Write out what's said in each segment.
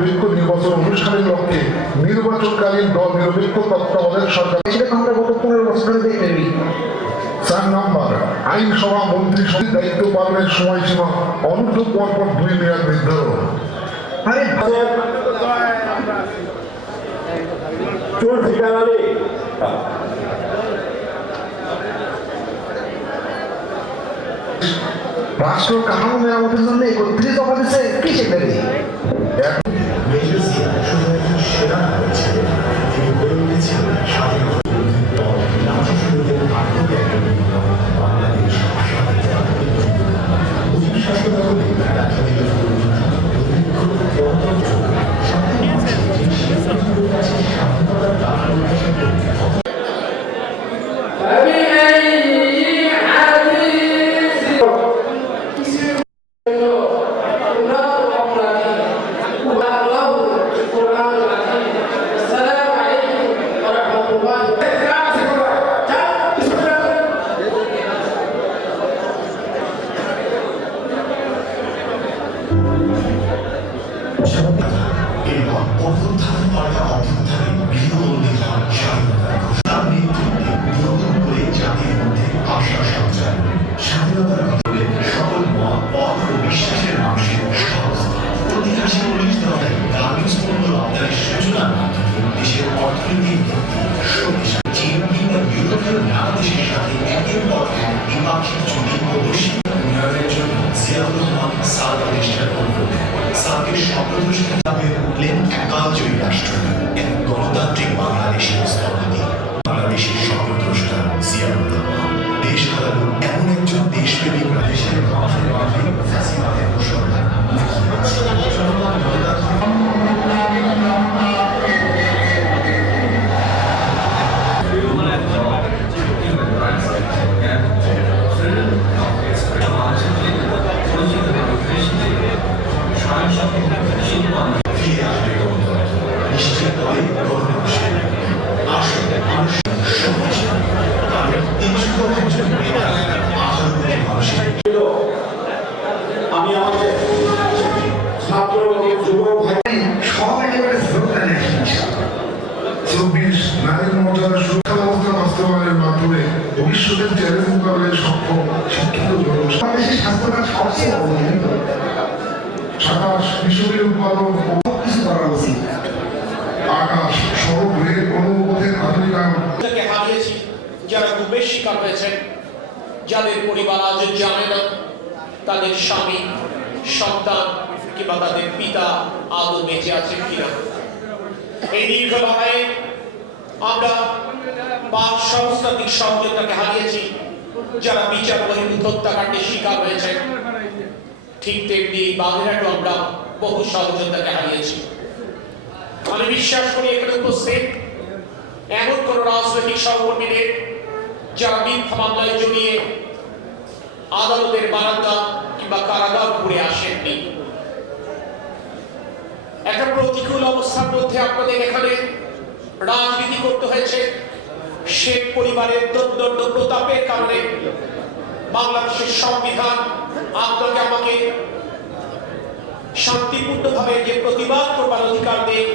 নিরপেক্ষ নির্বাচন অনুষ্ঠানের লক্ষ্যে নির্বাচনকালীন দল নিরপেক্ষ তত্ত্বাবধায়ক সরকার। গত 15 বছর ধরে 4 নম্বর, আইনসভা মন্ত্রী দায়িত্ব পালনের সময়সীমা অনূর্ধ্ব পরপর 2 মেয়াদ নির্ধারণ। রাষ্ট্র কাঠামো মেরামতের জন্য 31 দফা দিচ্ছে কি সেখানে গণতান্ত্রিক বাংলাদেশের স্থপতি বাংলাদেশের স্বপ্নদ্রষ্টা জিয়াউর রহমান দেশ হারানো এমন একজন দেশপ্রেমিক দেশের আমি আমাদের ছাত্র যুবক ভাই সব একেবারে 24 নারীর মর্যাদা সুরক্ষা ব্যবস্থা বাস্তবায়নের মাধ্যমে ভবিষ্যতের চ্যালেঞ্জ মোকাবেলায় সক্ষম শিক্ষিত বাংলাদেশের স্বাস্থ্যখাত সবচেয়ে অবহেলিত 27 কৃষকের উৎপাদন কিছু করা উচিত। আকাশ সড়ক রেল অনুপথের আধুনিকায়ন হারিয়েছি, যারা খুবের শিকার হয়েছেন, যাদের পরিবার আজ জানে না তাদের স্বামী, সন্তান কিংবা তাদের পিতা আদৌ বেঁচে আছেন কিনা। এই দীর্ঘ লড়াইয়ে আমরা পাক সংস্থাতিক সহযোগিতাকে হারিয়েছি, যারা বিচার বহির্ভূত হত্যাকাণ্ডের শিকার হয়েছেন। ঠিক তেমনি বাগেরহাটে আমরা বহু সহযোগিতাকে হারিয়েছি। আমি বিশ্বাস করি এখানে উপস্থিত এমন কোন রাজনৈতিক সহকর্মীদের যারা মিথ্যা মামলায় জড়িয়ে আদালতের বারান্দা কিংবা কারাগার ঘুরে আসেননি। একটা প্রতিকূল অবস্থার মধ্যে আপনাদের এখানে রাজনীতি করতে হয়েছে। শেখ পরিবারের দণ্ড প্রতাপের কারণে বাংলাদেশের সংবিধান আপনাকে আমাকে শান্তিপূর্ণভাবে যে প্রতিবাদ করবার অধিকার দেয়,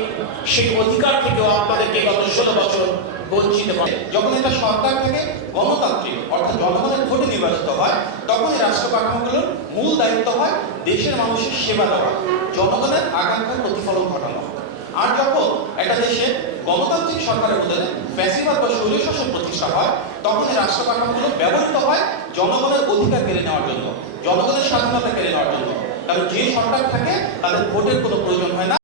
সেই অধিকার থেকেও আপনাদেরকে গত 16 বছর বঞ্চিত করে। যখন এটা সরকার থেকে গণতান্ত্রিক অর্থাৎ জনগণের ভোটে নির্বাচিত হয়, তখন এই রাষ্ট্র কাঠামোগুলোর মূল দায়িত্ব হয় দেশের মানুষের সেবা দেওয়া, জনগণের আকাঙ্ক্ষার প্রতিফলন ঘটানো। আর যখন একটা দেশে গণতান্ত্রিক সরকারের মধ্যে ফ্যাসিবাদ বা স্বৈরশাসন প্রতিষ্ঠা হয়, তখন এই রাষ্ট্র কাঠামোগুলো ব্যবহৃত হয় জনগণের অধিকার কেড়ে নেওয়ার জন্য, জনগণের স্বাধীনতা কেড়ে নেওয়ার জন্য। কারণ যে সরকার থাকে তাদের ভোটের কোনো প্রয়োজন হয় না।